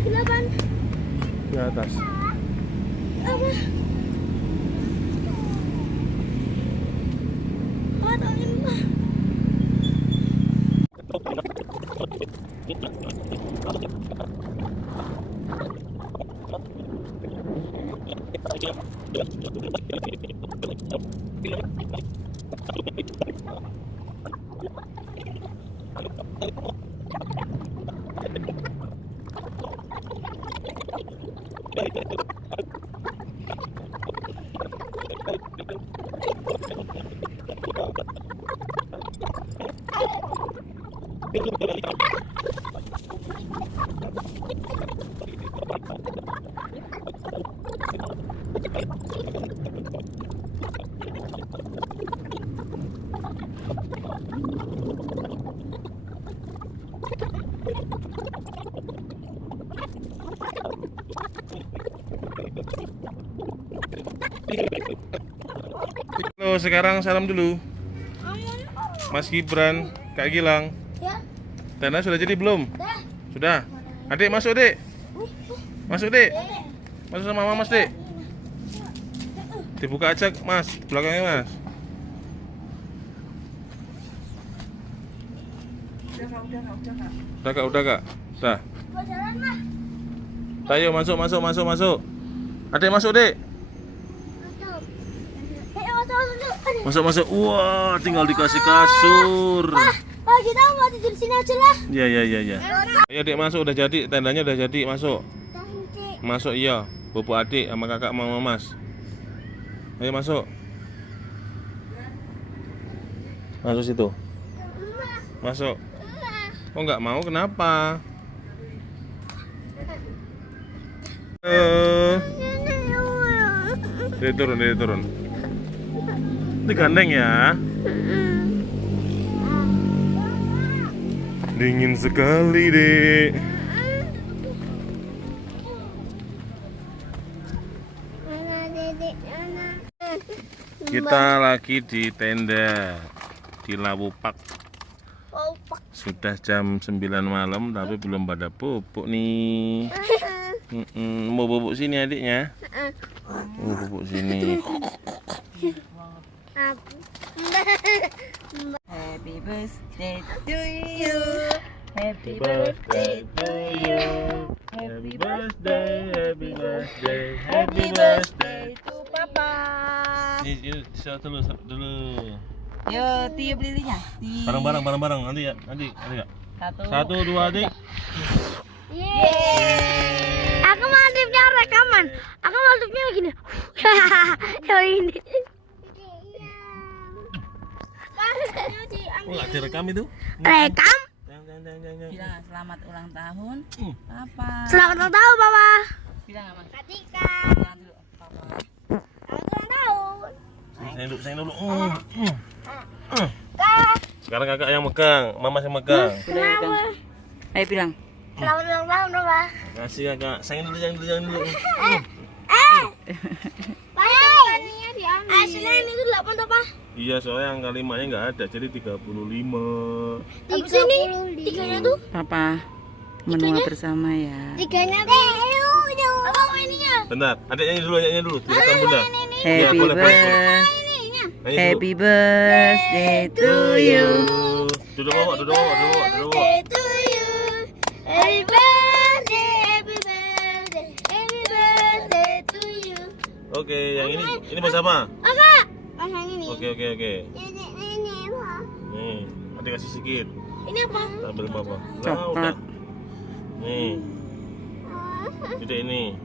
Delapan. Di atas. Apa? Atau 5. Halo, sekarang salam dulu. Mas Gibran, Kak Gilang. Ya. Tenda sudah jadi belum? Dah. Sudah. Adik masuk, Dek. Masuk, Dek. Masuk sama Mama, Mas, Dek. Dibuka aja, Mas. Belakangnya, Mas. Udah, Kak. Udah, Kak. Udah. Mau jalan, Mah? Ayo masuk. Adik masuk, Dek. Masuk. Wah, tinggal dikasih kasur. Pak, kita mau tidur sini aja lah. Iya. Ayo, Dek, masuk. Udah jadi, tendanya udah jadi. Masuk. Masuk, iya. Bobo adik sama kakak sama Mas. Ayo masuk. Masuk situ. Masuk. Oh, nggak mau, kenapa? Dia turun. Ini gandeng ya. Dingin sekali, Dek. Kita lagi di tenda di Lawupak. Sudah jam 9 malam tapi belum pada bubuk nih. Mau bubuk sini adiknya? Mau bubuk sini. Happy birthday to you. Happy birthday to you. Happy birthday to Papa. Ini dulu. Yo, tiup lilinnya. Bareng nanti ya. Kak. Satu. 1, 2, adik. Yeay. Aku mau tipnya rekaman. Aku mau tipnya gini. Yang ini. Oh, nggak direkam itu? Rekam. Bilang selamat ulang tahun, Papa. Selamat ulang tahun, Papa. Bilang apa? Katika. Bilang dulu, Papa. Selamat ulang tahun. Sayang dulu. Sekarang kakak yang megang, mama yang megang. Kenapa? Ayo bilang. Selamat ulang tahun, Papa. Kasih kakak. Sayang dulu. Aslinya ini tuh 8 tuh, Pak. Iya, soalnya angka 5-nya nggak ada, jadi 35. Tapi sini 3-nya tuh. Papa, menua bersama ya. 3-nya tuh. Apa mau ininya? Bentar, adiknya dulu, direkam bunda. Happy boleh. birthday. Ininya. Happy birthday to you. Duduk bawa. To you. Happy birthday to you. Oke, yang ini mau siapa? Kakak. Yang ini. Oke. Ini apa? Nih, adik kasih sedikit. Ini apa? Ambil papa. Coklat. Nih, tidak ini.